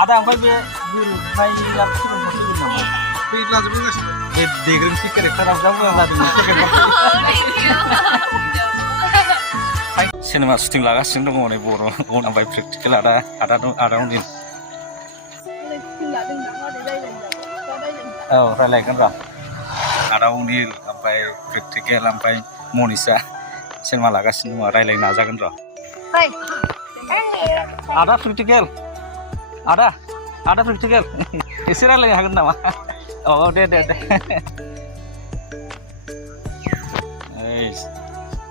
Ada oमफ्राय बे गोरोबनाया फोरोंनो फैगोन नामा? फैलाजोबगासिनो बे देग्रोमसि केरेक्टारा जा मोजां जादोंमोन सेकेन्ड पार्ट सिनेमा शुटिं लागासिनो दङ नै बर' ओमफ्राय प्रेक्टिकेल आदा उन्दै औ रायलायगोन र' आदा उनिल ओमफ्राय प्रेक्टिकेल ओमफ्राय मनिषा सिनेमा लागासिनो दङ रायलायनो नाजागोन र' आदा प्रेक्टिकेल आदा प्रेक्टिकेल एसे रायलायनो हागोन नामा औ दे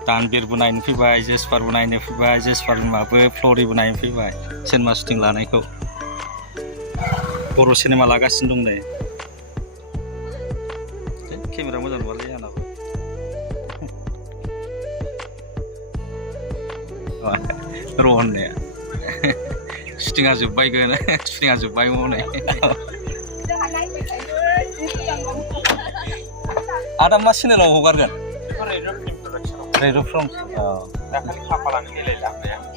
दानबिरबो नायनो फैबाय जेसपारबो नायनो फैबाय जेसपार बिमाबो फ्लरिबो नायनो फैबाय सिनेमा शुटिं लानायखौ बर' सिनेमा लागासिनो दं नै केमेरा मोजां नङालै आंनाबो र' होननाया शुटिंआ जोब्बायगोन शुटिंआ जोब्बाय हनै आदा मा चेनेलाव हगारगोन रेडिअ फ्रम्स दाखालि खाफालानो गेलेला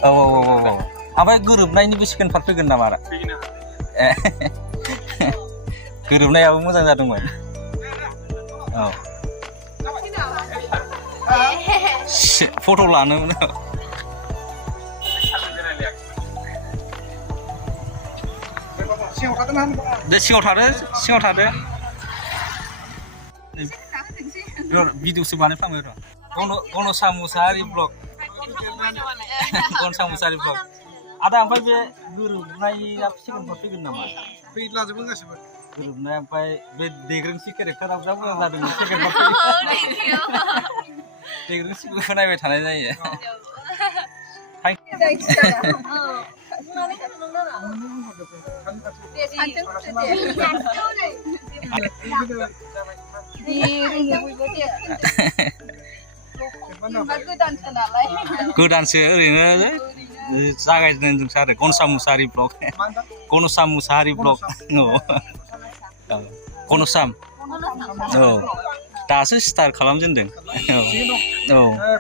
औ ओमफ्राय गोरोबनायनिबो सेकेन्ड पार्ट फैगोन नामा आदा ए गोरोबनायाबो मोजां जादोंमोन औ फट' लानोमोन दे सिङाव थादो भिडिअसो बानायफ्लाङो र' गनसा मुसाहारि ब्लग गनसा मुसाहारि ब्लग आदा ओमफ्राय बे गोरोबनाया सेकेन्ड पार्ट फैगोन नामा फैलाजोबो गासिबो गोरोबनाय ओमफ्राय बे देग्रोमसि केरेक्टारा जा मोजां जादोंमोन सेकेन्ड पार्ट देग्रोमसिखौ नायबाय थानाय जायो गोदानसो ओरैनो जागायजेनदोंसो आरो गनसा मुसाहारि ब्लग गनसा मुसाहारि ब्लग गनसाम औ दासो स्टार्ट खालामजेनदों औ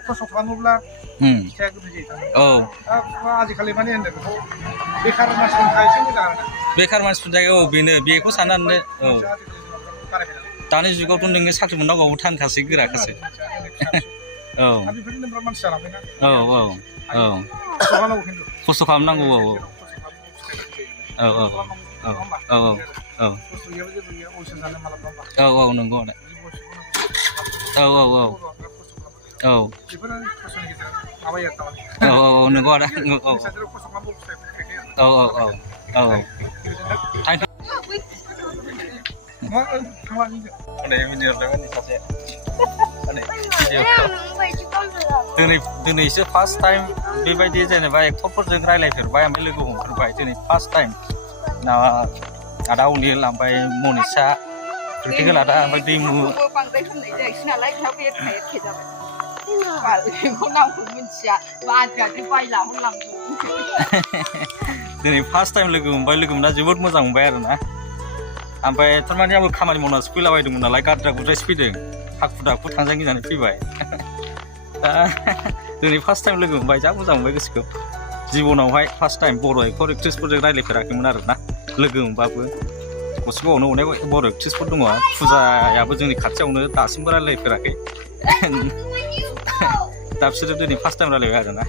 खस्थ' खालामोब्ला फिथाइया गोदै जायो औ आजिखालि माने होनदों बेखौ बेखार मानसिफोरनि थाखाय एसे मोजां आरोना बेखार मानसिफोरनि थाखाय औ बेनो बेखौ साननानै औ दानि जुगावथ' नोङो साख्रि मोननांगौबो थानखासै गोराखासै औ औ खस्थ' खालामनांगौ औ नंगौ औ नंगौ आदा दिनैसो फार्स्ट टाइम बेबायदि जेनेबा एक्टरफोरजों रायलायफेरबाय ओमफ्राय लोगो हमफेरबाय दिनै फार्स्ट टाइम आदा उनिल ओमफ्राय मनिषा प्रेक्टिकेल आदा ओमफ्राय दैमु बांद्राय होननाय जायासै नालाय बेयाव बे एखे जाबाय बेखौ नामखौ मिथिया बाजारनि बायलाहरलांदों दिनै फार्स्ट टाइम लोगो मोनना जोबोद मोजां मोनबाय आरोना ओमफ्राय थारमाने आंबो खामानि मावनासो फैलाबायदोंमोन नालाय गाद्रा गुद्रायसो फैदों हाखु दाखु थांजानो गिनानै फैबाय दा दिनै फार्स्ट टाइम लोगो मोनबाय जा मोजां मोनबाय गोसोखौ जिबनावहाय फार्स्ट टाइम बर' एक्टर एक्ट्रिसफोरजों रायलायफेराखैमोन आरोना लोगो मोनबाबो गसिबावनो अनेक बर' एक्ट्रिसफोर दङ फुजायाबो जोंनि खाथियावनो दासिमबो रायलायफेराखै दा बिसोरो दिनै फार्स्ट टाइम रायलायबाय आरोना